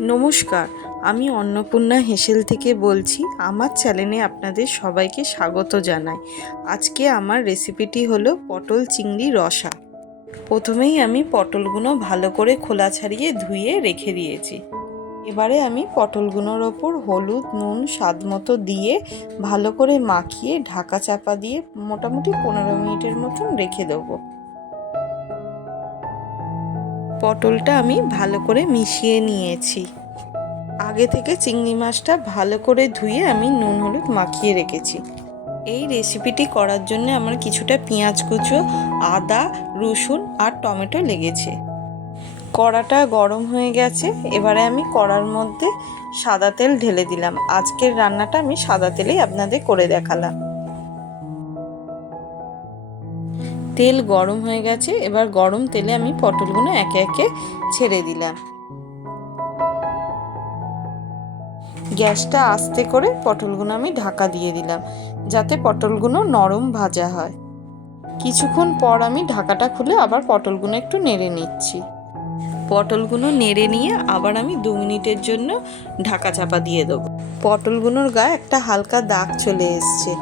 নমস্কার, আমি অন্নপূর্ণা হেসেল থেকে বলছি, আমার চ্যানেলে আপনাদের সবাইকে স্বাগত জানাই। আজকে আমার রেসিপিটি হলো পটল চিংড়ি রসা। প্রথমেই আমি পটলগুলো ভালো করে খোলা ছাড়িয়ে ধুয়ে রেখে দিয়েছি। এবারে আমি পটলগুলোর ওপর হলুদ, নুন, স্বাদ মতো দিয়ে ভালো করে মাখিয়ে ঢাকা চাপা দিয়ে মোটামুটি পনেরো মিনিটের মতন রেখে দেবো। পটলটা আমি ভালো করে মিশিয়ে নিয়েছি। আগে থেকে চিংড়ি মাছটা ভালো করে ধুয়ে আমি নুন, হলুদ মাখিয়ে রেখেছি। এই রেসিপিটি করার জন্য আমার কিছুটা পেঁয়াজ কুচো, আদা, রসুন আর টমেটো লেগেছে। কড়াটা গরম হয়ে গেছে, এবারে আমি কড়ার মধ্যে সাদা তেল ঢেলে দিলাম। আজকের রান্নাটা আমি সাদা তেলেই আপনাদের করে দেখালাম। তেল গরম হয়ে গেছে, এবার গরম তেলে আমি পটলগুলো একে একে ছেড়ে দিলাম। গ্যাসটা আস্তে করে পটলগুলো আমি ঢাকা দিয়ে দিলাম, যাতে পটলগুলো নরম ভাজা হয়। কিছুক্ষণ পর আমি ঢাকাটা খুলে আবার পটলগুলো একটু নেড়ে নিচ্ছি। পটলগুলো নেড়ে নিয়ে আবার আমি দু মিনিটের জন্য ঢাকা চাপা দিয়ে দেবো। পটলগুলোর গায়ে একটা হালকা দাগ চলে এসছে।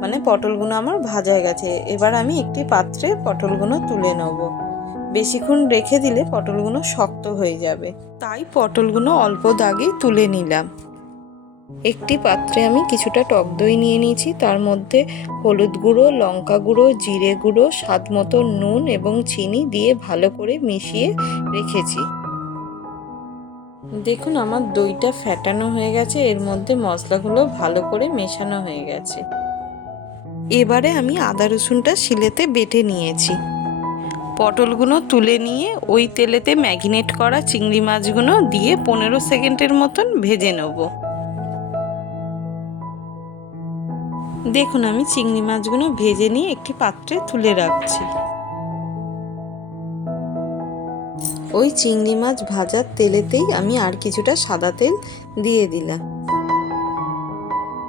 মানে পটলগুলো আমার ভাজা গেছে। এবার আমি একটি পাত্রে পটলগুলো তুলে নেব। বেশিক্ষণ রেখে দিলে পটলগুলো শক্ত হয়ে যাবে। তাই পটলগুলো অল্প দাগেই তুলে নিলাম। একটি পাত্রে আমি কিছুটা টক দই নিয়ে নিয়েছি। তার মধ্যে হলুদ গুঁড়ো, লঙ্কা গুঁড়ো, জিরে গুঁড়ো, স্বাদ মতো নুন এবং চিনি দিয়ে ভালো করে মিশিয়ে রেখেছি। দেখুন আমার দইটা ফ্যাটানো হয়ে গেছে। এর মধ্যে মশলাগুলো ভালো করে মেশানো হয়ে গেছে। এবারে আমি আদা রসুনটা শিলেতে বেটে নিয়েছি। পটলগুলো তুলে নিয়ে ওই তেলেতে ম্যাগিনেট করা চিংড়ি মাছগুলো দিয়ে পনেরো সেকেন্ডের মতন ভেজে নেব। দেখুন, আমি চিংড়ি মাছগুলো ভেজে নিয়ে একটি পাত্রে তুলে রাখছি। ওই চিংড়ি মাছ ভাজার তেলেতেই আমি আর কিছুটা সাদা তেল দিয়ে দিলাম।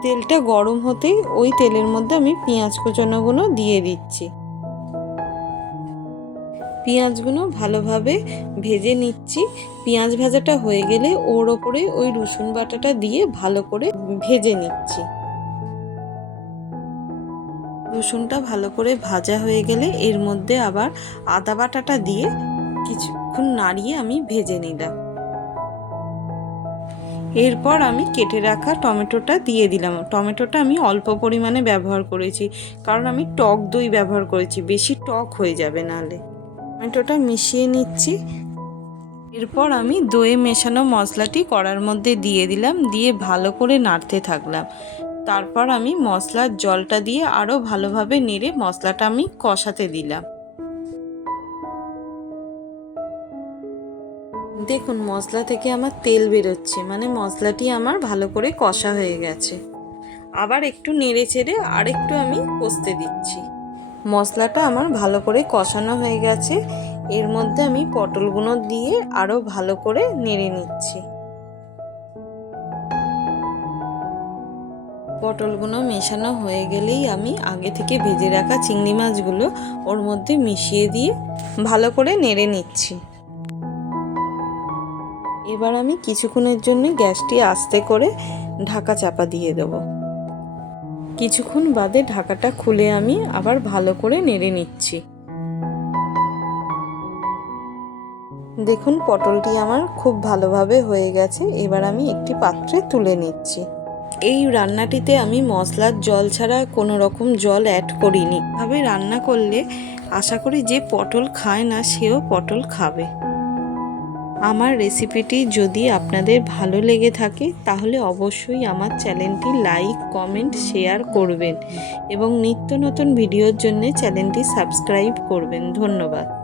তেলটা গরম হতেই ওই তেলের মধ্যে আমি পেঁয়াজ কুচানোগুলো দিয়ে দিচ্ছি। পেঁয়াজগুলো ভালোভাবে ভেজে নিচ্ছি। পেঁয়াজ ভাজাটা হয়ে গেলে ওর ওপরে ওই রসুন বাটাটা দিয়ে ভালো করে ভেজে নিচ্ছি। রসুনটা ভালো করে ভাজা হয়ে গেলে এর মধ্যে আবার আদা বাটাটা দিয়ে কিছুক্ষণ নাড়িয়ে আমি ভেজে নিলাম। এরপর আমি কেটে রাখা টমেটোটা দিয়ে দিলাম। টমেটোটা আমি অল্প পরিমাণে ব্যবহার করেছি, কারণ আমি টক দই ব্যবহার করেছি, বেশি টক হয়ে যাবে নাহলে। টমেটোটা মিশিয়ে নিচ্ছি। এরপর আমি দইয়ে মেশানো মশলাটি কড়ার মধ্যে দিয়ে দিলাম, দিয়ে ভালো করে নাড়তে থাকলাম। তারপর আমি মশলার জলটা দিয়ে আরও ভালোভাবে নেড়ে মশলাটা আমি কষাতে দিলাম। দেখুন, মশলা থেকে আমার তেল বেরোচ্ছে। মানে মশলাটি আমার ভালো করে কষা হয়ে গেছে। আবার একটু নেড়ে চেড়ে আর একটু আমি কষতে দিচ্ছি। মশলাটা আমার ভালো করে কষানো হয়ে গেছে। এর মধ্যে আমি পটলগুলো দিয়ে আরও ভালো করে নেড়ে নিচ্ছি। পটলগুলো মেশানো হয়ে গেলেই আমি আগে থেকে ভেজে রাখা চিংড়ি মাছগুলো ওর মধ্যে মিশিয়ে দিয়ে ভালো করে নেড়ে নিচ্ছি। এবার আমি কিছুক্ষণের জন্য গ্যাসটি আস্তে করে ঢাকা চাপা দিয়ে দেব। কিছুক্ষণ বাদে ঢাকাটা খুলে আমি আবার ভালো করে নেড়ে নিচ্ছি। দেখুন, পটলটি আমার খুব ভালোভাবে হয়ে গেছে। এবার আমি একটি পাত্রে তুলে নিচ্ছি। এই রান্নাটিতে আমি মশলার জল ছাড়া কোনো রকম জল অ্যাড করিনি। ভাবে রান্না করলে আশা করি যে পটল খায় না, সেও পটল খাবে। আমার রেসিপিটি যদি আপনাদের ভালো লেগে থাকে, তাহলে অবশ্যই আমার চ্যানেলটি লাইক কমেন্ট শেয়ার করবেন এবং নিত্য নতুন ভিডিওর জন্য চ্যানেলটি সাবস্ক্রাইব করবেন। ধন্যবাদ।